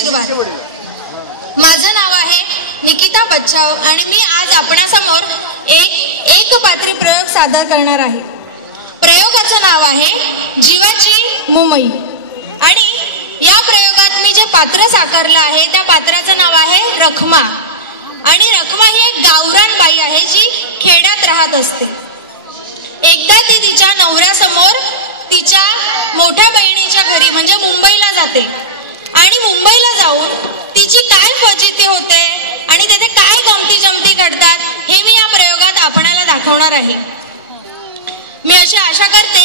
आशीर्वाद. माझं नाव आहे निकिता बच्चाव आणि मी आज आपणासमोर एक पात्री प्रयोग सादर करणार आहे. प्रयोगाचं नाव आहे जीवाची मुंबई. आणि या प्रयोगात मी जे पात्र साकारलं आहे त्या पात्राचं नाव आहे रखमा. आणि रखमा ही एक गावरान बाई आहे जी खेड्यात राहत असते. एकदा ती तिच्या नवऱ्यासमोर तिच्या मोठ्या बहिणीच्या घरी म्हणजे मुंबईला जाते. आणि मुंबईला जाऊन तिची काय फजिती होते आणि तिथे काय गमती जमती घडतात हे मी या प्रयोगात आपणाला दाखवणार आहे. मी अशी आशा करते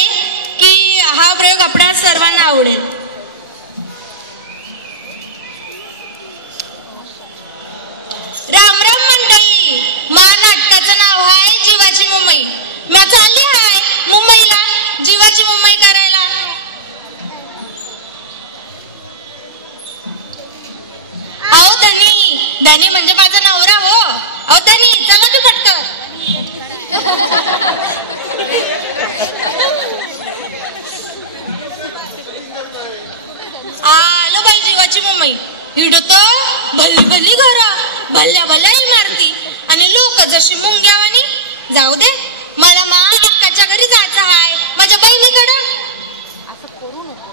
की हा प्रयोग आपणा सर्वांना आवडेल. राम राम मंडळी. नाटकाचं नाव आहे जीवाची मुंबई. मी चालली आहे मुंबईला जीवाची मुंबई करायला. अहो धनी म्हणजे माझा नवरा हो. अहो धनी चला तू पटकन. आलो बाई जीवाची मुंबई. इडत भल्ली भल्ली घर, भल्ल्या भल्ल्या इमारती आणि लोक जशी मुंग्यावानी. जाऊ दे मला अक्काच्या घरी जायचं आहे माझ्या बहिणीकडं. असं करू नको.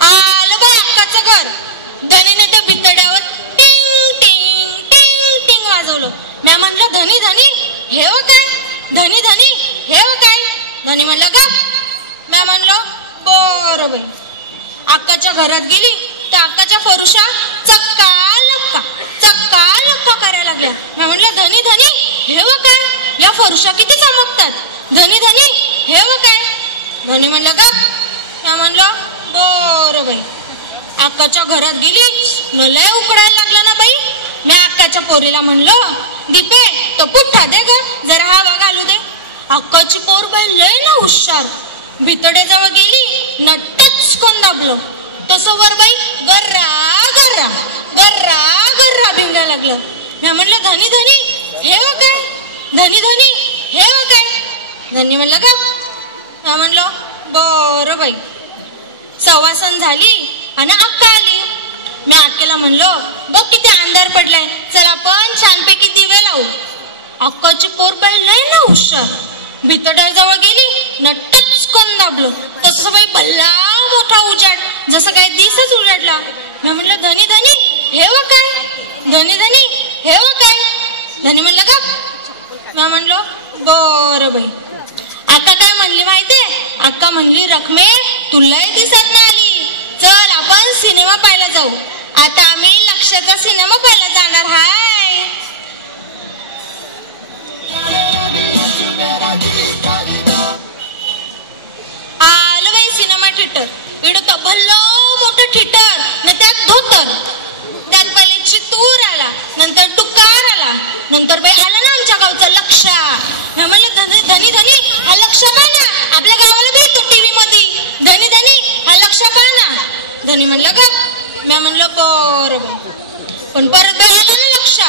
आलं बाई अक्काचं घर. धनीने त्या बितड्यावर टिंग टिंग टिंग टिंग वाजवलं. मी म्हणलं धनी हे हो काय. धनी हे हो काय. धनी म्हणलं का. मी म्हणलं बरं बाई. अक्काच्या घरात गेली तर अक्काच्या फरुषा चक्का लक्का करायला लागल्या. मी म्हणलं धनी हे हो काय. या फरुषा किती चमकतात. धनी हे हो काय. धनी म्हणलं का. मी म्हणलं बरं बाई. अक्काच्या घरात गेली न लय उकडायला लागला ना बाई. मी अक्काच्या पोरीला म्हणलं दीपे तो पुठ्ठा दे ग जरा हवा घालू दे. अक्काची पोर बाई लय ना हुशार. भितड्याजवळ गेली न टचकन दाबलं. तसं वर बाई गर्रा भिंगायला लागलं. मी म्हणलं धनी हे हो काय. धनी हे हो काय. धनी म्हणलं का. मी म्हणलं बरं बाई. सवासन झाली आणि अक्का आली. मी अक्केला म्हणलो बघ किती अंधार पडलाय चल आपण छानपैकी दिवे लावू. अक्काची पोर बाई लय ना हुशार. भितड्याजवळ गेली न टचकन दाबलो. तसं बाई भल्ला मोठा उजाड जसं काय दिसच उजाडला. मी म्हणलं धनी हे हो काय. धनी हे हो काय. धनी म्हणलं का. मी म्हणलो बरं बाई. अक्का काय म्हणली माहितीये. अक्का म्हणली रखमे तुलाही दिसत नाही आली. चल आपण सिनेमा पाहायला जाऊ. आता आम्ही लक्षाचा सिनेमा पाहायला जाणार हाय. आलं बाई सिनेमा थिएटर. इकडं भल्लं मोठं थिएटर न त्यात धोतर. त्यात पहिले चितूर आला नंतर टुकार आला नंतर बाई आला ना आमच्या गावचा लक्षा. मी म्हणलं धनी हा लक्ष पाहा ना. आपल्या गावाला भेटतो टीव्ही मध्ये. धनी हा लक्ष पाहा ना. धनी म्हणलं का. मी म्हणलं बरं बाई. पण परत बाई आला ना लक्षा.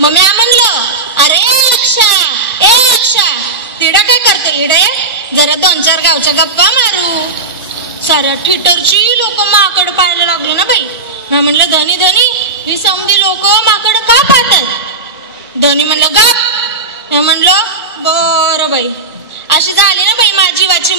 मग मी म्हणलं अरे लक्षा तिडा काय करतो इडे. जरा 2-4 गावच्या गप्पा मारू. साऱ्या थिएटरची लोक माकड पाहायला लागले ना बाई. मी म्हणलं धनी ही समधी लोक माकड का पाहतात. धनी म्हणलं का. मी म्हणलं बरं बाई. अशी झाली ना बाई माझी वाची